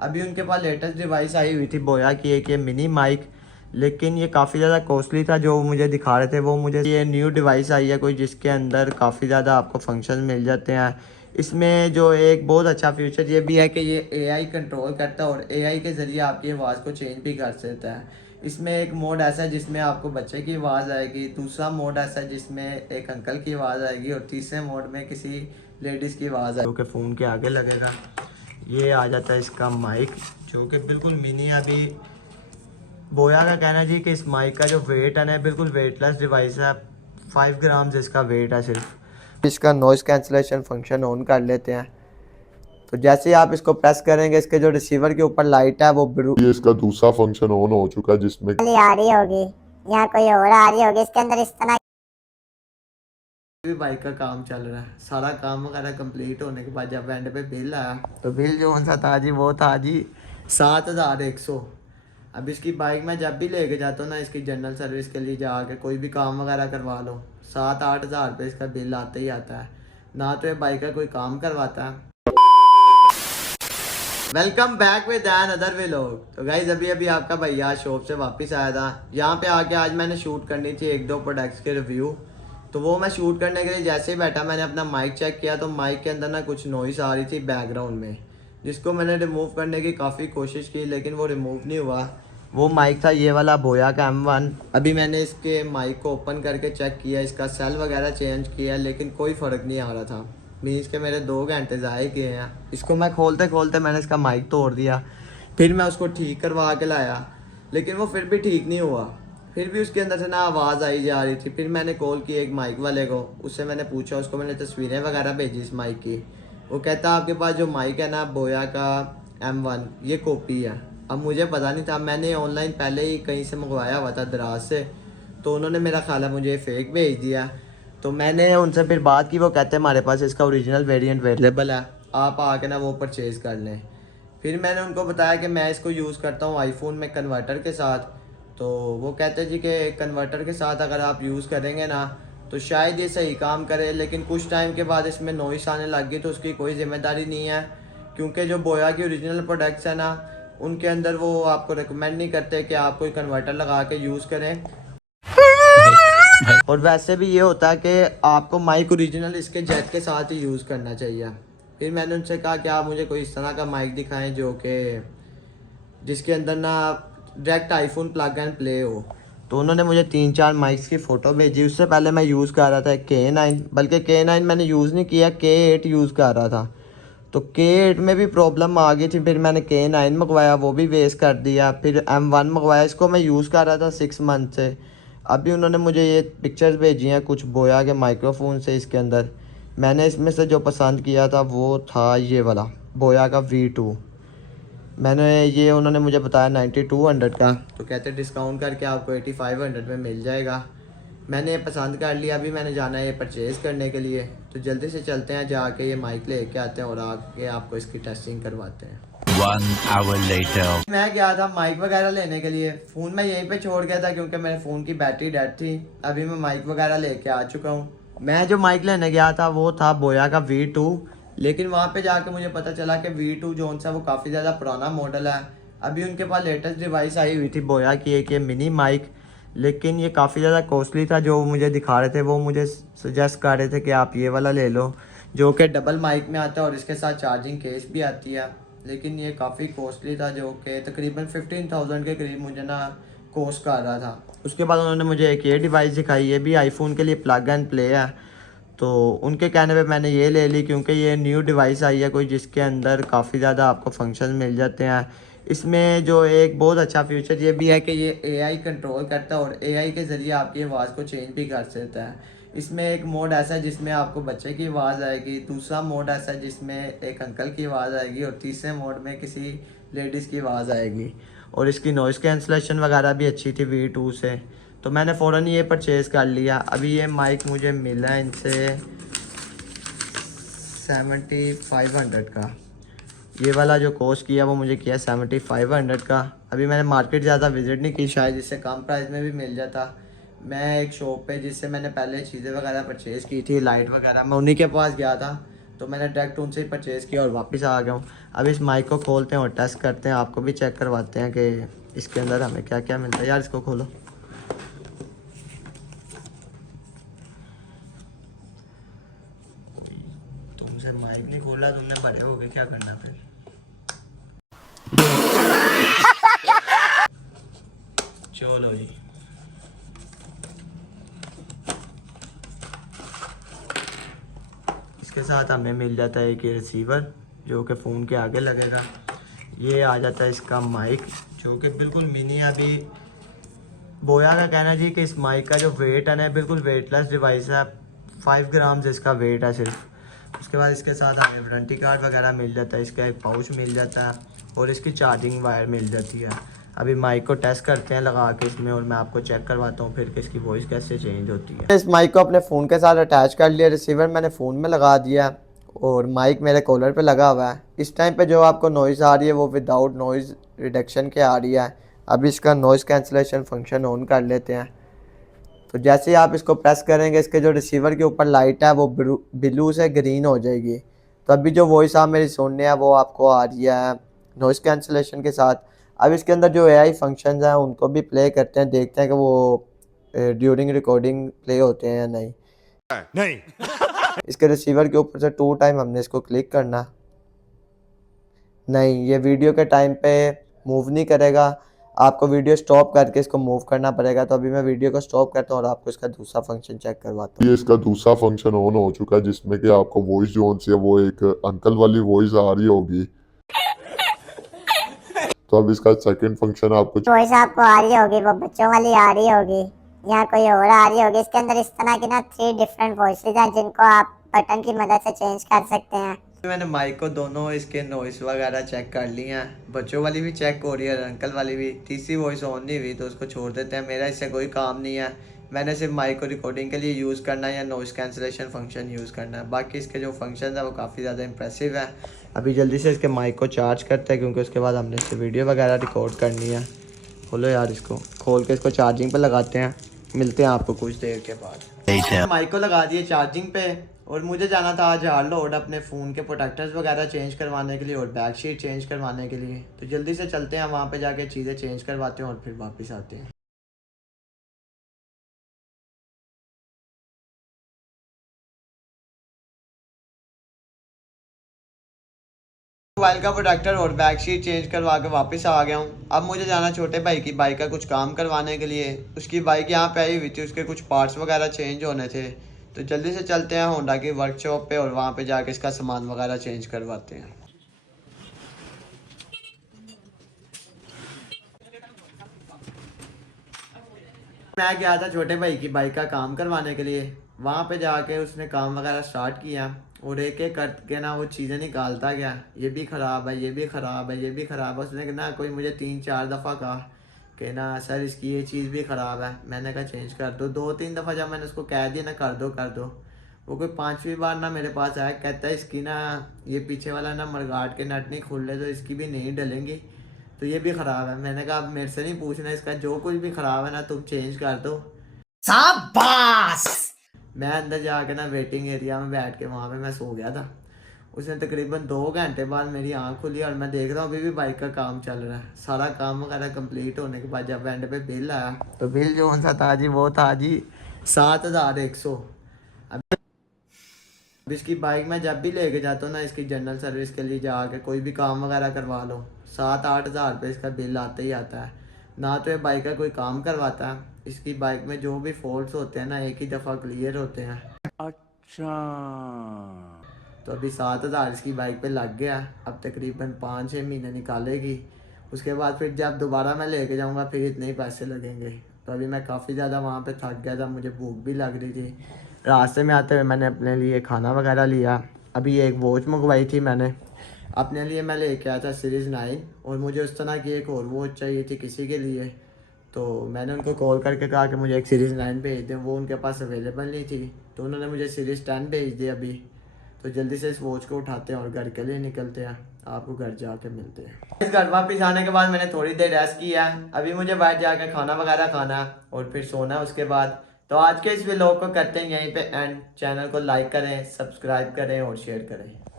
अभी उनके पास latest device आई हुई थी बोया की एक ये मिनी माइक, लेकिन ये काफ़ी ज़्यादा कॉस्टली था। जो मुझे दिखा रहे थे वो मुझे ये न्यू डिवाइस आई है कोई जिसके अंदर काफ़ी ज़्यादा आपको फंक्शन मिल जाते हैं। इसमें जो एक बहुत अच्छा फीचर ये भी है कि ये एआई कंट्रोल करता है और एआई के ज़रिए आपकी आवाज़ को चेंज भी कर सकता है। इसमें एक मोड ऐसा है जिसमें आपको बच्चे की आवाज़ आएगी, दूसरा मोड ऐसा है जिसमें एक अंकल की आवाज़ आएगी और तीसरे मोड में किसी लेडीज़ की आवाज़ आएगी जो कि फ़ोन के आगे लगेगा। ये आ जाता है इसका माइक जो कि बिल्कुल मिनी है। अभी बोया का कहना है जी कि इस माइक का जो वेट है ना बिल्कुल वेटलेस डिवाइस है। 5 ग्राम्स इसका वेट है सिर्फ। इसका नॉइज़ कैंसलेशन फंक्शन ऑन कर लेते हैं। तो जैसे ही आप इसको प्रेस करेंगे इसके जो रिसीवर के ऊपर लाइट है वो ये इसका दूसरा फंक्शन ऑन हो चुका है जिसमें आ रही होगी या कोई और आ रही होगी इसके अंदर इस तरह भी बाइक का काम चल रहा है। सारा काम वगैरह कंप्लीट होने के बाद जब एंड पे बिल आया तो बिल जो सा था जी वो था जी 7,100। अब इसकी बाइक मैं जब भी लेके जाता हूँ ना इसकी जनरल सर्विस के लिए जाके कोई भी काम वगैरह करवा लो 7-8 हज़ार रुपये इसका बिल आता ही आता है। ना तो ये बाइक का कोई काम करवाता है। Welcome back with another vlog. तो गाइज अभी अभी आपका भैया शॉप से वापस आया था। यहाँ पे आके आज मैंने शूट करनी थी एक दो प्रोडक्ट्स के रिव्यू। तो वो मैं शूट करने के लिए जैसे ही बैठा मैंने अपना माइक चेक किया तो माइक के अंदर ना कुछ नॉइस आ रही थी बैकग्राउंड में, जिसको मैंने रिमूव करने की काफ़ी कोशिश की लेकिन वो रिमूव नहीं हुआ। वो माइक था ये वाला बोया का M1। अभी मैंने इसके माइक को ओपन करके चेक किया, इसका सेल वगैरह चेंज किया लेकिन कोई फ़र्क नहीं आ रहा था। मीन्स के मेरे 2 घंटे ज़ाय किए हैं। इसको मैं खोलते खोलते मैंने इसका माइक तोड़ दिया। फिर मैं उसको ठीक करवा के लाया लेकिन वो फिर भी ठीक नहीं हुआ। फिर भी उसके अंदर से ना आवाज़ आई जा रही थी। फिर मैंने कॉल की एक माइक वाले को, उससे मैंने पूछा, उसको मैंने तस्वीरें वगैरह भेजी इस माइक की। वो कहता आपके पास जो माइक है ना बोया का M1 ये कॉपी है। अब मुझे पता नहीं था, मैंने ऑनलाइन पहले ही कहीं से मंगवाया हुआ था दराज से, तो उन्होंने मेरा ख्याल है मुझे फेक भेज दिया। तो मैंने उनसे फिर बात की, वो कहते हैं हमारे पास इसका ओरिजिनल वेरिएंट अवेलेबल है, आप आके ना वो परचेज़ कर लें। फिर मैंने उनको बताया कि मैं इसको यूज़ करता हूँ आईफोन में कन्वर्टर के साथ। तो वो कहते जी कि कन्वर्टर के साथ अगर आप यूज़ करेंगे ना तो शायद ये सही काम करे, लेकिन कुछ टाइम के बाद इसमें नॉइस आने लग गई तो उसकी कोई ज़िम्मेदारी नहीं है, क्योंकि जो बोया की ओरिजिनल प्रोडक्ट्स हैं ना उनके अंदर वो आपको रिकमेंड नहीं करते कि आप कोई कन्वर्टर लगा के यूज़ करें। और वैसे भी ये होता है कि आपको माइक ओरिजिनल इसके जैक के साथ ही यूज़ करना चाहिए। फिर मैंने उनसे कहा कि आप मुझे कोई इस तरह का माइक दिखाएं जो कि जिसके अंदर ना direct iPhone plug and play हो। तो उन्होंने मुझे 3-4 माइक्स की फ़ोटो भेजी। उससे पहले मैं यूज़ कर रहा था K9, बल्कि K9 मैंने यूज़ नहीं किया, K8 यूज़ कर रहा था। तो K8 में भी प्रॉब्लम आ गई थी। फिर मैंने K9 मंगवाया, वो भी वेस्ट कर दिया। फिर M1 मंगवाया, इसको मैं यूज़ कर रहा था 6 मंथ से। अभी उन्होंने मुझे ये पिक्चर्स भेजी हैं कुछ बोया के माइक्रोफोन से। इसके अंदर मैंने इसमें से जो पसंद किया था वो था ये वाला बोया का V2। मैंने ये उन्होंने मुझे बताया 9200 का, तो कहते डिस्काउंट करके आपको 8500 में मिल जाएगा। मैंने ये पसंद कर लिया। अभी मैंने जाना है ये परचेज़ करने के लिए, तो जल्दी से चलते हैं, जाके ये माइक लेके आते हैं और आके आपको इसकी टेस्टिंग करवाते हैं। 1 hour later. मैं गया था माइक वगैरह लेने के लिए, फ़ोन मैं यहीं पे छोड़ गया था क्योंकि मेरे फ़ोन की बैटरी डेड थी। अभी मैं माइक वगैरह लेके आ चुका हूँ। मैं जो माइक लेने गया था वो था बोया का V2, लेकिन वहाँ पे जाके मुझे पता चला कि V2 जो सा वो काफ़ी ज़्यादा पुराना मॉडल है। अभी उनके पास लेटेस्ट डिवाइस आई हुई थी बोया की एक ये मिनी माइक, लेकिन ये काफ़ी ज़्यादा कॉस्टली था। जो मुझे दिखा रहे थे वो मुझे सजेस्ट कर रहे थे कि आप ये वाला ले लो जो कि डबल माइक में आता है और इसके साथ चार्जिंग केस भी आती है, लेकिन ये काफ़ी कॉस्टली था जो कि तकरीबन 15,000 के करीब मुझे ना कॉस्ट कर रहा था। उसके बाद उन्होंने मुझे एक ये डिवाइस दिखाई, ये भी आईफोन के लिए प्लग एंड प्ले है। तो उनके कहने पे मैंने ये ले ली क्योंकि ये न्यू डिवाइस आई है कोई जिसके अंदर काफ़ी ज़्यादा आपको फंक्शन मिल जाते हैं। इसमें जो एक बहुत अच्छा फीचर ये भी है कि ये एआई कंट्रोल करता है और एआई के ज़रिए आपकी आवाज़ को चेंज भी कर सकता है। इसमें एक मोड ऐसा है जिसमें आपको बच्चे की आवाज़ आएगी, दूसरा मोड ऐसा है जिसमें एक अंकल की आवाज़ आएगी और तीसरे मोड में किसी लेडीज़ की आवाज़ आएगी। और इसकी नॉइस कैंसलेशन वगैरह भी अच्छी थी V2 से, तो मैंने फ़ौरन ये परचेज़ कर लिया। अभी ये माइक मुझे मिला इनसे 7500 का। ये वाला जो कॉस्ट किया वो मुझे किया 7500 का। अभी मैंने मार्केट ज़्यादा विज़िट नहीं की, शायद इससे कम प्राइस में भी मिल जाता। मैं एक शॉप पे जिससे मैंने पहले चीज़ें वगैरह परचेज़ की थी लाइट वगैरह, मैं उन्हीं के पास गया था। तो मैंने डायरेक्ट उनसे ही परचेज़ किया और वापस आ गया हूँ। अब इस माइक को खोलते हैं और टेस्ट करते हैं, आपको भी चेक करवाते हैं कि इसके अंदर हमें क्या क्या मिलता है। यार इसको खोलो। तुमसे माइक नहीं खोला, तुमने बड़े हो गए, क्या करना फिर। चलो जी, इसके साथ हमें मिल जाता है एक ये रिसीवर जो कि फ़ोन के आगे लगेगा। ये आ जाता है इसका माइक जो कि बिल्कुल मिनी है। अभी बोया का कहना है जी कि इस माइक का जो वेट है ना बिल्कुल वेटलेस डिवाइस है, 5 ग्राम्स इसका वेट है सिर्फ। उसके बाद इसके साथ हमें वारंटी कार्ड वगैरह मिल जाता है, इसका एक पाउच मिल जाता है और इसकी चार्जिंग वायर मिल जाती है। अभी माइक को टेस्ट करते हैं लगा के इसमें और मैं आपको चेक करवाता हूँ फिर कि इसकी वॉइस कैसे चेंज होती है। इस माइक को अपने फ़ोन के साथ अटैच कर लिया, रिसीवर मैंने फ़ोन में लगा दिया और माइक मेरे कॉलर पे लगा हुआ है। इस टाइम पे जो आपको नॉइज़ आ रही है वो विदाउट नॉइज़ रिडक्शन के आ रही है। अब इसका नॉइज़ कैंसलेशन फंक्शन ऑन कर लेते हैं। तो जैसे ही आप इसको प्रेस करेंगे इसके जो रिसीवर के ऊपर लाइट है वो ब्लू से ग्रीन हो जाएगी। तो अभी जो वॉइस आप मेरी सुनने हैं वो आपको आ रही है नॉइज़ कैंसलेशन के साथ। अब इसके अंदर जो एआई फंक्शंस हैं उनको भी प्ले करते हैं, देखते हैं कि वो ड्यूरिंग रिकॉर्डिंग प्ले होते हैं या नहीं। इसके रिसीवर के ऊपर से 2 टाइम हमने इसको क्लिक करना। नहीं, ये वीडियो के टाइम पे मूव नहीं करेगा, आपको वीडियो स्टॉप करके इसको मूव करना पड़ेगा। तो अभी मैं वीडियो को स्टॉप करता हूँ और आपको इसका दूसरा फंक्शन चेक करवाता हूँ। ये इसका दूसरा फंक्शन ऑन हो चुका है जिसमें कि आपको वॉइस जो सी है वो एक अंकल वाली वॉइस आ रही होगी। तो अब इसका सेकंड फंक्शन आपको वॉइस आपको आ रही होगी, वो बच्चों वाली आ रही होगी या कोई और आ रही होगी। इसके अंदर इस तरह की ना 3 डिफरेंट वॉइसेज हैं जिनको आप बटन की मदद से चेंज कर सकते हैं। मैंने माइक को दोनों इसके नॉइस वगैरह चेक कर ली हैं, बच्चों वाली भी चेक हो रही है, अंकल वाली भी। तीसरी वॉइस ऑन नहीं हुई तो उसको छोड़ देते हैं, मेरा इससे कोई काम नहीं है। मैंने सिर्फ माइक को रिकॉर्डिंग के लिए यूज़ करना है या नॉइस कैंसलेशन फंक्शन यूज़ करना है। बाकी इसके जो फंक्शन है वो काफ़ी ज़्यादा इंप्रेसिव है। अभी जल्दी से इसके माइक को चार्ज करते हैं क्योंकि उसके बाद हमने इससे वीडियो वगैरह रिकॉर्ड करनी है। खोलो यार, इसको खोल के इसको चार्जिंग पर लगाते हैं, मिलते हैं आपको कुछ देर के बाद। माइक को लगा दिए चार्जिंग पे और मुझे जाना था आज हार्लोड अपने फ़ोन के प्रोटेक्टर्स वगैरह चेंज करवाने के लिए और बैक शीट चेंज करवाने के लिए। तो जल्दी से चलते हैं वहाँ पे जाके चीज़ें चेंज करवाते हैं और फिर वापस आते हैं। मोबाइल का प्रोटेक्टर और बैक शीट चेंज करवा के वापस आ गया हूँ। अब मुझे जाना छोटे भाई की बाइक का कुछ काम करवाने के लिए। उसकी बाइक यहाँ पे आई हुई थी, उसके कुछ पार्ट्स वगैरह चेंज होने थे। तो जल्दी से चलते हैं होंडा की वर्कशॉप पे और वहाँ पे जाके इसका सामान वगैरह चेंज करवाते हैं। मैं गया था छोटे भाई की बाइक का काम करवाने के लिए। वहाँ पे जाके उसने काम वगैरह स्टार्ट किया और एक एक करके ना वो चीज़ें निकालता गया। ये भी ख़राब है, ये भी ख़राब है, ये भी ख़राब है। उसने ना कोई मुझे 3-4 दफ़ा कहा कि ना सर इसकी ये चीज़ भी ख़राब है। मैंने कहा चेंज कर दो। 2-3 दफ़ा जब मैंने उसको कह दिया ना कर दो कर दो, वो कोई 5वीं बार ना मेरे पास आया, कहता है इसकी ना ये पीछे वाला ना मडगार्ड के नट नहीं खुल रहे तो इसकी भी नहीं डलेंगी, तो ये भी ख़राब है। मैंने कहा अब मेरे से नहीं पूछना, इसका जो कुछ भी ख़राब है ना तुम चेंज कर दो। शाबाश। मैं अंदर जाके ना वेटिंग एरिया में बैठ के वहाँ पे मैं सो गया था। उसने तकरीबन 2 घंटे बाद मेरी आँख खुली और मैं देख रहा हूँ अभी भी बाइक का काम चल रहा है। सारा काम वगैरह कंप्लीट होने के बाद जब एंड पे बिल आया तो बिल जो सा था जी वो था जी 7100। अब इसकी बाइक मैं जब भी लेके जाता हूँ ना इसकी जनरल सर्विस के लिए जाके कोई भी काम वगैरह करवा लो 7-8 हज़ार रुपये इसका बिल आते ही आता है। ना तो ये बाइक का कोई काम करवाता है, इसकी बाइक में जो भी फॉल्ट्स होते हैं ना एक ही दफ़ा क्लियर होते हैं। अच्छा, तो अभी 7 हज़ार इसकी बाइक पे लग गया। अब तकरीबन 5-6 महीने निकालेगी, उसके बाद फिर जब दोबारा मैं लेके जाऊँगा फिर इतने ही पैसे लगेंगे। तो अभी मैं काफ़ी ज़्यादा वहाँ पे थक गया था, मुझे भूख भी लग रही थी। रास्ते में आते हुए मैंने अपने लिए खाना वगैरह लिया। अभी एक वॉच मंगवाई थी मैंने अपने लिए, मैं लेके आया था सीरीज़ 9 और मुझे उस तरह की एक और वॉच चाहिए थी किसी के लिए। तो मैंने उनको कॉल करके कहा कि मुझे एक सीरीज़ 9 भेज दें, वो उनके पास अवेलेबल नहीं थी तो उन्होंने मुझे सीरीज़ 10 भेज दी अभी। तो जल्दी से इस वॉच को उठाते हैं और घर के लिए निकलते हैं, आपको घर जाके मिलते हैं। इस घर वापस आने के बाद मैंने थोड़ी देर रेस्ट किया। अभी मुझे बाहर जाकर खाना वगैरह खाना और फिर सोना। उसके बाद तो आज के इस व्लॉग को करते हैं यहीं पे एंड। चैनल को लाइक करें, सब्सक्राइब करें और शेयर करें।